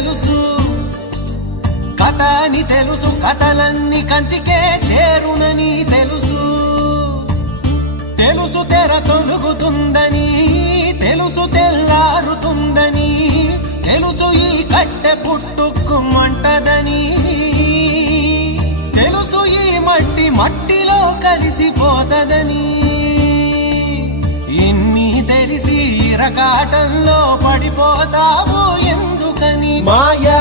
తెలుసు, కథ అని తెలుసు, కథలన్నీ కంచికే చేరునని తెలుసు. తెలుసు తెర తొలుగుతుందని, తెలుసు తెల్లారుతుందని, తెలుసు ఈ కట్టె పుట్టుకుమంటదని, తెలుసు ఈ మట్టి మట్టిలో కలిసిపోతదని. ఇన్ని తెలిసి ఇరకాటంలో పడిపోతావు ఎందుకని? మాయా